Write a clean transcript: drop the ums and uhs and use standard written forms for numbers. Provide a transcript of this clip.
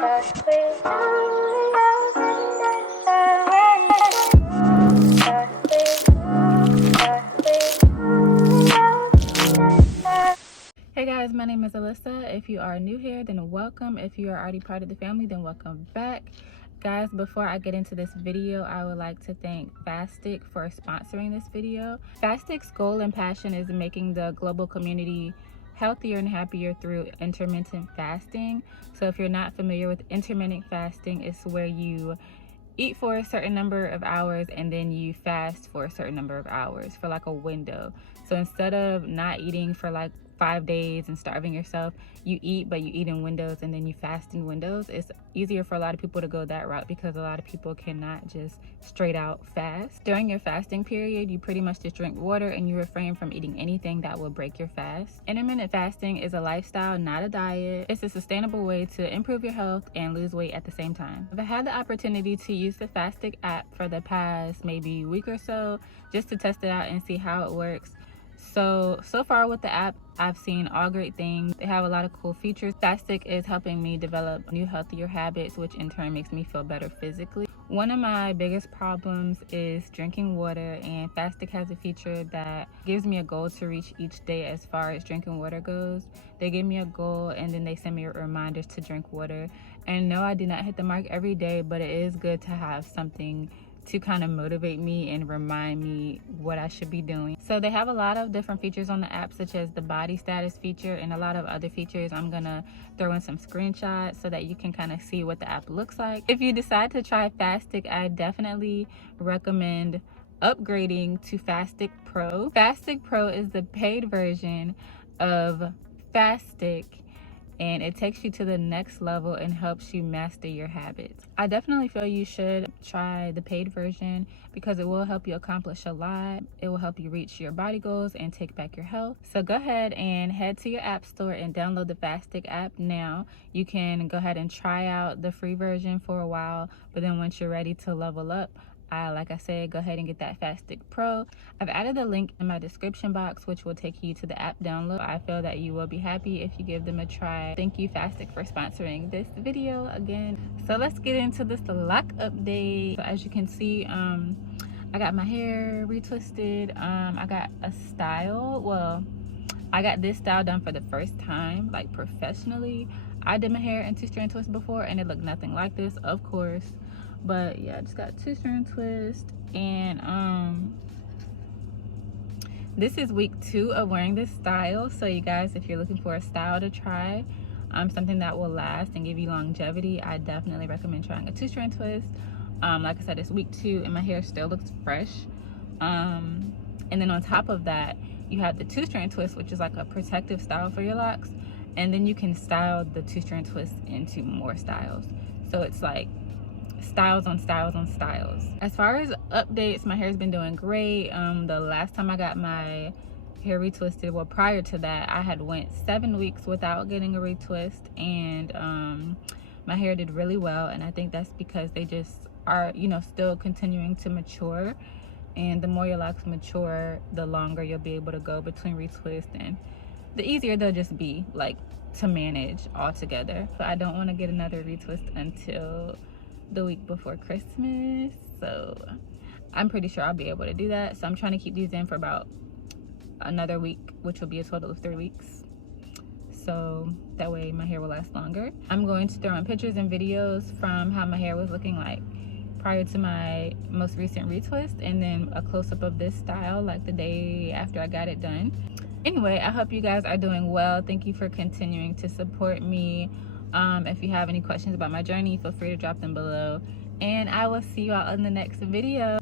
Hey guys, my name is Alyssa. If you are new here, then welcome. If you are already part of the family, then welcome back. Guys, before I get into this video, I would like to thank Fastic for sponsoring this video. Fastic's goal and passion is making the global community healthier and happier through intermittent fasting. So if you're not familiar with intermittent fasting, it's where you eat for a certain number of hours and then you fast for a certain number of hours for like a window. So instead of not eating for like 5 days and starving yourself, you eat, but you eat in windows and then you fast in windows. It's easier for a lot of people to go that route because a lot of people cannot just straight out fast. During your fasting period, you pretty much just drink water and you refrain from eating anything that will break your fast. Intermittent fasting is a lifestyle, not a diet. It's a sustainable way to improve your health and lose weight at the same time. I've had the opportunity to use the Fastic app for the past maybe week or so just to test it out and see how it works. So far with the app, I've seen all great things. They have a lot of cool features. Fastic is helping me develop new healthier habits, which in turn makes me feel better physically. One of my biggest problems is drinking water, and Fastic has a feature that gives me a goal to reach each day as far as drinking water goes. They give me a goal and then they send me reminders to drink water. And no, I do not hit the mark every day, but it is good to have something to kind of motivate me and remind me what I should be doing. So they have a lot of different features on the app, such as the body status feature and a lot of other features. I'm gonna throw in some screenshots so that you can kind of see what the app looks like. If you decide to try Fastic, I definitely recommend upgrading to Fastic Pro. Fastic Pro is the paid version of Fastic, and it takes you to the next level and helps you master your habits. I definitely feel you should try the paid version because it will help you accomplish a lot. It will help you reach your body goals and take back your health. So go ahead and head to your app store and download the Fastic app now. You can go ahead and try out the free version for a while, but then once you're ready to level up, like I said, go ahead and get that Fastic Pro. I've added the link in my description box, which will take you to the app download. I feel that you will be happy if you give them a try. Thank you, Fastic, for sponsoring this video again. So let's get into this lock update. So as you can see, I got my hair retwisted. I got a style. Well, I got this style done for the first time, like professionally. I did my hair in 2-strand twist before and it looked nothing like this, of course. But yeah, I just got 2-strand twist, and this is week 2 of wearing this style. So you guys, if you're looking for a style to try, something that will last and give you longevity, I definitely recommend trying a 2-strand twist. Like I said, it's week 2 and my hair still looks fresh. And then on top of that, you have the 2-strand twist, which is like a protective style for your locks, and then you can style the 2-strand twist into more styles. So it's like styles on styles on styles. As far as updates, my hair's been doing great. The last time I got my hair retwisted, well, prior to that, I had went 7 weeks without getting a retwist, and my hair did really well. And I think that's because they just are, you know, still continuing to mature, and the more your locks mature, the longer you'll be able to go between retwists, and the easier they'll just be, like, to manage altogether. So I don't want to get another retwist until the week before Christmas, so I'm pretty sure I'll be able to do that. So I'm trying to keep these in for about another week, which will be a total of 3 weeks, so that way my hair will last longer. I'm going to throw in pictures and videos from how my hair was looking like prior to my most recent retwist, and then a close-up of this style like the day after I got it done. Anyway, I hope you guys are doing well. Thank you for continuing to support me. If you have any questions about my journey, feel free to drop them below, and I will see you all in the next video.